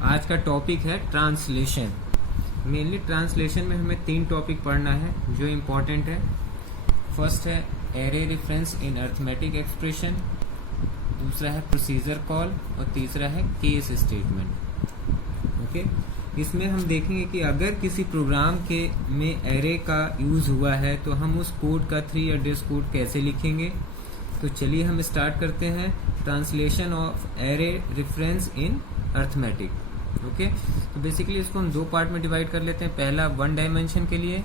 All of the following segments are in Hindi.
आज का टॉपिक है ट्रांसलेशन। मेनली ट्रांसलेशन में हमें 3 टॉपिक पढ़ना है जो इम्पोर्टेंट है। फर्स्ट है array reference in arithmetic expression, दूसरा है प्रोसीजर कॉल और तीसरा है केस स्टेटमेंट। ओके, इसमें हम देखेंगे कि अगर किसी प्रोग्राम के में एरे का यूज़ हुआ है तो हम उस कोड का 3 एड्रेस कोड कैसे लिखेंगे। तो चलिए हम स्टार्ट करते हैं translation of array reference in arithmetic. Okay, तो बेसिकली इसको हम 2 पार्ट में डिवाइड कर लेते हैं, पहला 1 डायमेंशन के लिए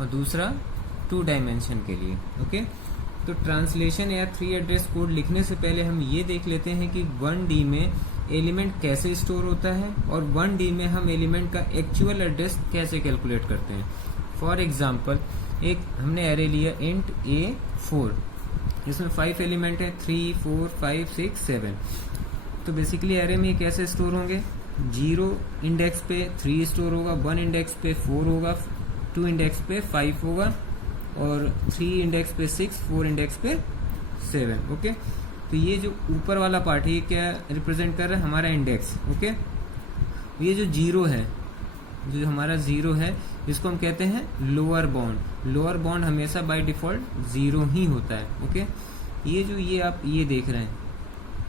और दूसरा 2 डायमेंशन के लिए। ओके, तो ट्रांसलेशन या 3 एड्रेस कोड लिखने से पहले हम ये देख लेते हैं कि 1D में एलिमेंट कैसे स्टोर होता है और 1D में हम एलिमेंट का एक्चुअल एड्रेस कैसे कैलकुलेट करते हैं। फॉर एग्जाम्पल, एक हमने एरे लिया इंट A4, इसमें 5 एलिमेंट है 3, 4, 5, 6, 7। तो बेसिकली एरे में कैसे स्टोर होंगे, 0 इंडेक्स पे 3 स्टोर होगा, 1 इंडेक्स पे 4 होगा, 2 इंडेक्स पे 5 होगा और 3 इंडेक्स पे 6, 4 इंडेक्स पे 7। ओके, तो ये जो ऊपर वाला पार्ट है ये क्या रिप्रेजेंट कर रहा है, हमारा इंडेक्स। ओके, ये जो 0 है, जो हमारा 0 है, इसको हम कहते हैं लोअर बाउंड। लोअर बाउंड हमेशा बाय डिफॉल्ट 0 ही होता है। ओके, ये जो ये आप ये देख रहे हैं,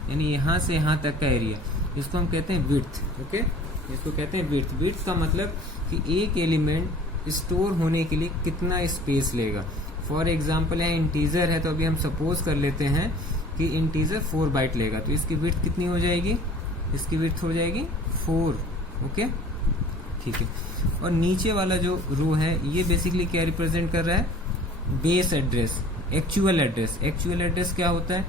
यानी यहाँ से यहाँ तक का एरिया, इसको हम कहते हैं विड्थ। ओके, इसको कहते हैं विड्थ। विड्थ का मतलब कि एक एलिमेंट स्टोर होने के लिए कितना स्पेस लेगा। फॉर एग्जांपल है इंटीजर है, तो अभी हम सपोज कर लेते हैं कि इंटीजर 4 बाइट लेगा, तो इसकी विड्थ कितनी हो जाएगी, इसकी विड्थ हो जाएगी 4। ओके, ठीक है। और नीचे वाला जो रो है ये बेसिकली क्या रिप्रेजेंट कर रहा है, base address, actual address. Actual address क्या होता है,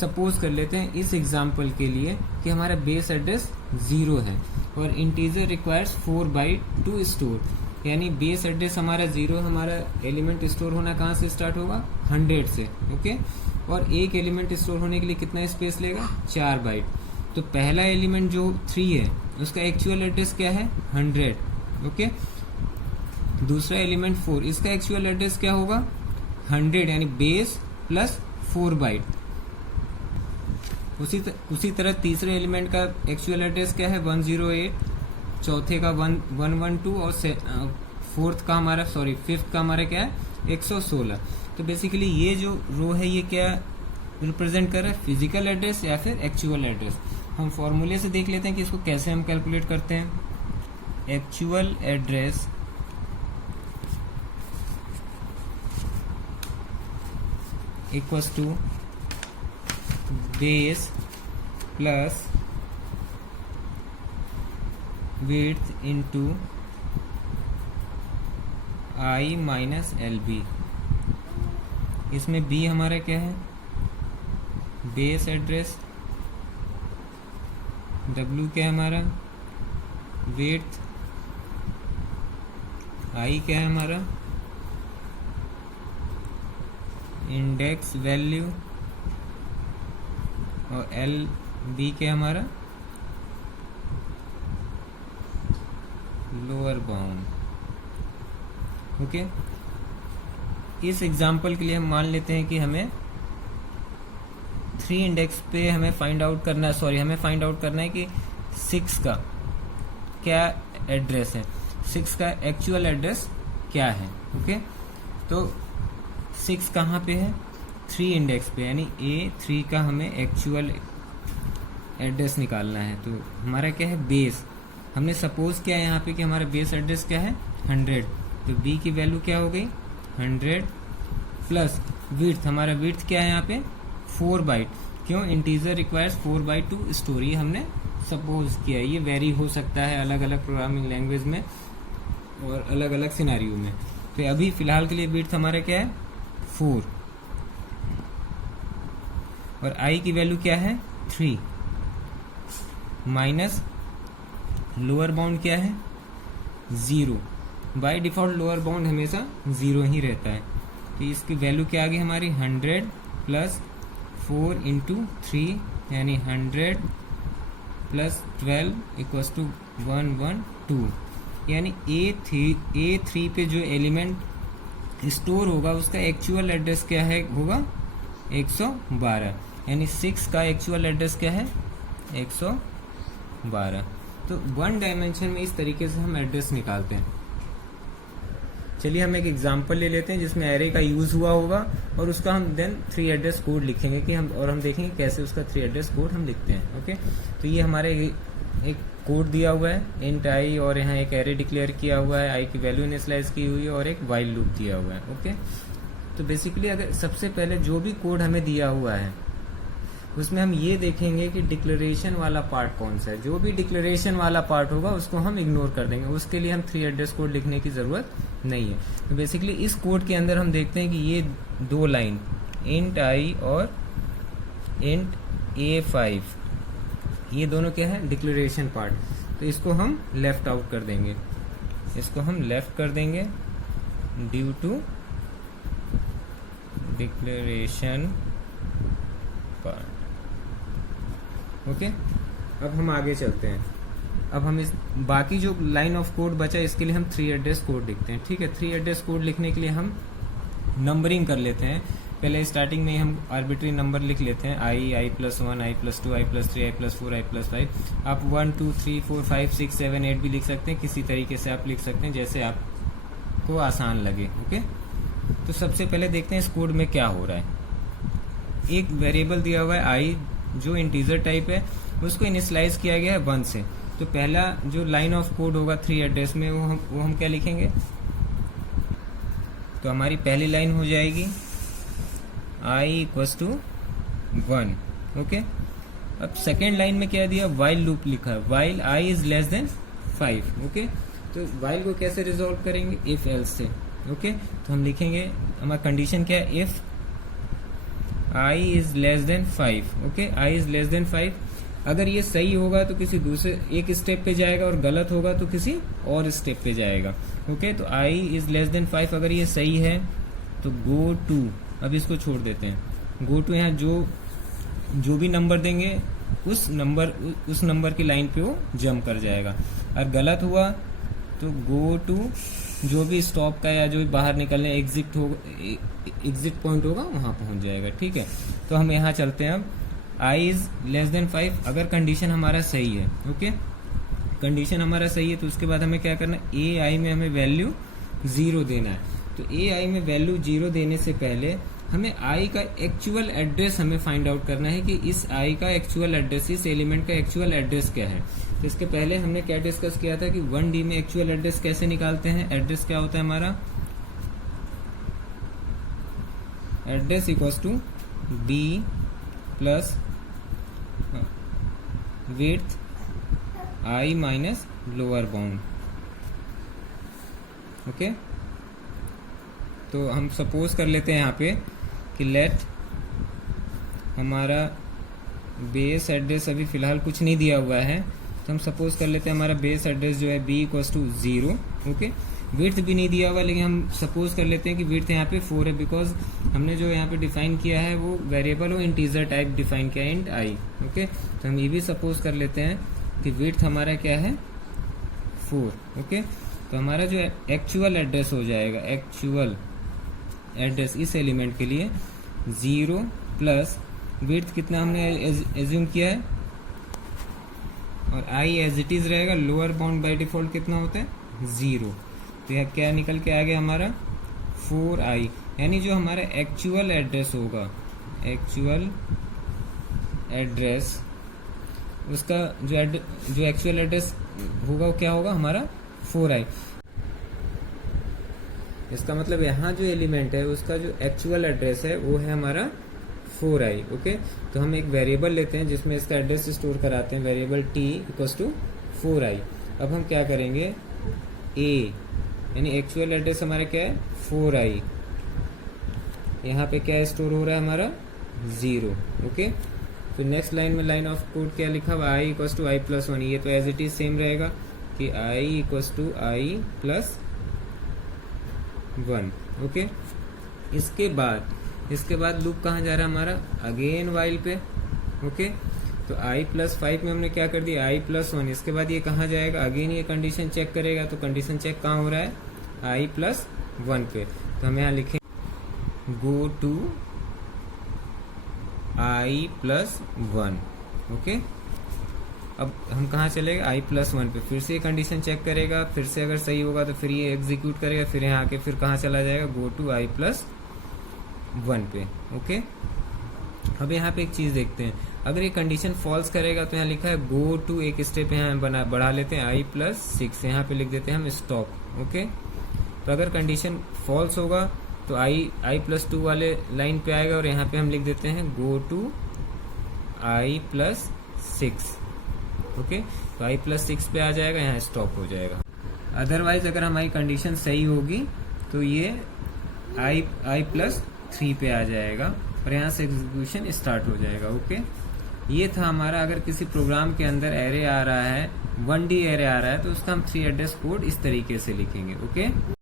सपोज कर लेते हैं इस एग्जांपल के लिए कि हमारा बेस एड्रेस 0 है और integer requires 4 byte to store, यानी बेस एड्रेस हमारा 0, हमारा एलिमेंट स्टोर होना कहाँ से स्टार्ट होगा, 100 से। ओके, और एक एलिमेंट स्टोर होने के लिए कितना स्पेस लेगा, 4 बाइट। तो पहला एलिमेंट जो 3 है उसका एक्चुअल एड्रेस क्या है, 100। ओके, दूसरा एलिमेंट 4, इसका एक्चुअल एड्रेस क्या होगा, 100, यानी बेस प्लस 4 बाइट। उसी तरह तीसरे एलिमेंट का एक्चुअल एड्रेस क्या है, 108, चौथे का 112 और फिफ्थ का हमारा क्या है, 116। तो बेसिकली ये जो रो है ये क्या रिप्रेजेंट कर रहा है, फिजिकल एड्रेस या फिर एक्चुअल एड्रेस। हम फॉर्मूले से देख लेते हैं कि इसको कैसे हम कैलकुलेट करते हैं। Actual address equals to base plus width into I minus LB। इसमें B हमारा क्या है, बेस एड्रेस, W क्या है हमारा, विड्थ, I क्या है हमारा, इंडेक्स वैल्यू और LB क्या है हमारा, लोअर बाउंड। ओके, इस एग्जांपल के लिए हम मान लेते हैं कि हमें 3 इंडेक्स पे हमें फाइंड आउट करना है कि 6 का क्या एड्रेस है, 6 का एक्चुअल एड्रेस क्या है। ओके, तो 6 कहाँ पे है, 3 इंडेक्स पे, यानी A3 का हमें एक्चुअल एड्रेस निकालना है। तो हमारा क्या है, बेस। हमने सपोज किया यहाँ पे कि हमारा बेस एड्रेस क्या है, 100। तो B की वैल्यू क्या हो गई, 100 प्लस विड्थ, हमारा विड्थ क्या है यहाँ पे, 4 बाइट। क्यों, integer requires 4 byte to store, ये हमने सपोज किया। ये वेरी हो सकता है अलग अलग प्रोग्रामिंग लैंग्वेज में और अलग अलग सिनेरियो में। तो अभी फिलहाल के लिए विड्थ हमारा क्या है, 4 और I की वैल्यू क्या है, 3 माइनस लोअर बाउंड क्या है, 0। बाय डिफॉल्ट लोअर बाउंड हमेशा 0 ही रहता है। तो इसकी वैल्यू क्या आ गई हमारी, 100 प्लस 4 इंटू 3, यानी 100 प्लस 12 इक्वल्स टू 112। यानी A3 पे जो एलिमेंट स्टोर होगा उसका एक्चुअल एड्रेस क्या है, होगा 112, यानी 6 का एक्चुअल एड्रेस क्या है, 112। तो 1 डायमेंशन में इस तरीके से हम एड्रेस निकालते हैं। चलिए हम एक एग्जांपल ले लेते हैं जिसमें एरे का यूज हुआ होगा और उसका हम देन 3 एड्रेस कोड लिखेंगे कि हम देखेंगे कैसे उसका 3 एड्रेस कोड हम लिखते हैं। ओके, तो ये हमारे एक कोड दिया हुआ है इंट आई, और यहाँ एक एरे डिक्लेयर किया हुआ है, आई की वैल्यू इनिशियलाइज की हुई है, और एक वाइल लूप दिया हुआ है। ओके, तो बेसिकली अगर सबसे पहले जो भी कोड हमें दिया हुआ है उसमें हम ये देखेंगे कि डिक्लेरेशन वाला पार्ट कौन सा है। जो भी डिक्लेरेशन वाला पार्ट होगा उसको हम इग्नोर कर देंगे, उसके लिए हम 3 एड्रेस कोड लिखने की जरूरत नहीं है। तो बेसिकली इस कोड के अंदर हम देखते हैं कि ये 2 लाइन इंट आई और इंट A5, ये दोनों क्या है, डिक्लेरेशन पार्ट। तो इसको हम लेफ्ट आउट कर देंगे, इसको हम लेफ्ट कर देंगे due to declaration part. Okay, अब हम आगे चलते हैं। अब हम इस बाकी जो लाइन ऑफ कोड बचा इसके लिए हम 3 एड्रेस कोड लिखते हैं। ठीक है, 3 एड्रेस कोड लिखने के लिए हम नंबरिंग कर लेते हैं। पहले स्टार्टिंग में हम आर्बिट्री नंबर लिख लेते हैं, i+1, i+2, i+3, i+4, i+5। आप 1 2 3 4 5 6 7 8 भी लिख सकते हैं, किसी तरीके से आप लिख सकते हैं जैसे आपको आसान लगे। ओके, तो सबसे पहले देखते हैं इस कोड में क्या हो रहा है। एक वेरिएबल दिया हुआ है आई जो इंटीजर टाइप है, उसको इनिशियलाइज किया गया है 1 से। तो पहला जो लाइन ऑफ कोड होगा 3 एड्रेस में वो हम क्या लिखेंगे, तो हमारी पहली लाइन हो जाएगी i=1। ओके, अब सेकेंड लाइन में क्या दिया, वाइल लूप लिखा है, वाइल i<5। ओके, तो वाइल को कैसे रिजॉल्व करेंगे, इफ एल्स से। ओके, तो हम लिखेंगे हमारा कंडीशन क्या है, इफ i=5। Okay, i=5। अगर ये सही होगा तो किसी दूसरे एक स्टेप पे जाएगा और गलत होगा तो किसी और स्टेप पे जाएगा। ओके, तो i=5 अगर ये सही है तो गो टू, अब इसको छोड़ देते हैं, गो टू यहाँ जो भी नंबर देंगे उस नंबर की लाइन पे वो जंप कर जाएगा। और गलत हुआ तो गो टू जो भी स्टॉप का या जो भी बाहर निकलने एग्जिट पॉइंट होगा वहां पहुंच जाएगा। ठीक है, तो हम यहाँ चलते हैं। अब i=5 अगर कंडीशन हमारा सही है। ओके, कंडीशन हमारा सही है तो उसके बाद हमें क्या करना है, ए आई में हमें वैल्यू 0 देना है। तो ए आई में वैल्यू 0 देने से पहले हमें आई का एक्चुअल एड्रेस हमें फाइंड आउट करना है कि इस आई का एक्चुअल एड्रेस, इस एलिमेंट का एक्चुअल एड्रेस क्या है। तो इसके पहले हमने क्या डिस्कस किया था कि 1D में एक्चुअल एड्रेस कैसे निकालते हैं। एड्रेस क्या होता है हमारा, address equals to b plus width i minus lower bound. Okay, तो हम सपोज कर लेते हैं यहाँ पे कि लेट हमारा बेस एड्रेस, अभी फिलहाल कुछ नहीं दिया हुआ है तो हम सपोज कर लेते हैं हमारा बेस एड्रेस जो है b=0। ओके, विड्थ भी नहीं दिया हुआ लेकिन हम सपोज कर लेते हैं कि विड्थ यहाँ पे 4 है, बिकॉज हमने जो यहाँ पे डिफाइन किया है वो वेरिएबल और इंटीजर टाइप डिफाइन किया है, इंट आई। ओके, तो हम ये भी सपोज कर लेते हैं कि विड्थ हमारा क्या है 4। ओके, तो हमारा जो एक्चुअल एड्रेस हो जाएगा, एक्चुअल एड्रेस इस एलिमेंट के लिए 0 प्लस विड्थ कितना हमने एज्यूम किया है, और आई एज इट इज रहेगा, लोअर बाउंड बाय डिफॉल्ट कितना होता है 0। तो यह क्या निकल के आ गया हमारा 4i, यानी जो हमारा एक्चुअल एड्रेस होगा, एक्चुअल एड्रेस उसका जो एक्चुअल एड्रेस होगा वो क्या होगा हमारा 4i। इसका मतलब यहाँ जो एलिमेंट है उसका जो एक्चुअल एड्रेस है वो है हमारा 4i। ओके, तो हम एक वेरिएबल लेते हैं जिसमें इसका एड्रेस स्टोर कराते हैं, वेरिएबल t=4i। अब हम क्या करेंगे, a यानी एक्चुअल एड्रेस हमारा क्या है 4i, यहाँ पे क्या स्टोर हो रहा है हमारा 0। ओके, फिर नेक्स्ट लाइन में लाइन ऑफ कोड क्या लिखा हुआ, i=i+1। ये तो एज इट इज सेम रहेगा कि i=i+1। ओके, इसके बाद लूप कहाँ जा रहा है हमारा, अगेन वाइल पे। ओके, तो i+5 में हमने क्या कर दिया i+1। इसके बाद ये कहाँ जाएगा, अगेन ये कंडीशन चेक करेगा। तो कंडीशन चेक कहाँ हो रहा है, i+1 पे। तो हम यहाँ लिखें गो टू i+1। ओके, अब हम कहाँ चले गए, i+1 पे, फिर से ये कंडीशन चेक करेगा, फिर से अगर सही होगा तो फिर ये एग्जीक्यूट करेगा, फिर यहाँ आके फिर कहाँ चला जाएगा, गो टू i+1 पे। ओके, अब यहाँ पे एक चीज देखते हैं, अगर ये कंडीशन फॉल्स करेगा तो यहाँ लिखा है गो टू, एक स्टेप यहाँ बढ़ा लेते हैं i+6, यहाँ पे लिख देते हैं हम स्टॉप। ओके, तो अगर कंडीशन फॉल्स होगा तो i+2 वाले लाइन पे आएगा और यहाँ पे हम लिख देते हैं गो टू i+6। ओके, तो i+6 पे आ जाएगा, यहाँ स्टॉप हो जाएगा। अदरवाइज अगर हमारी कंडीशन सही होगी तो ये i+3 पे आ जाएगा और यहाँ से एग्जीक्यूशन स्टार्ट हो जाएगा। ओके, ये था हमारा, अगर किसी प्रोग्राम के अंदर एरे आ रहा है, 1D एरे आ रहा है, तो उसका हम 3 एड्रेस कोड इस तरीके से लिखेंगे। ओके।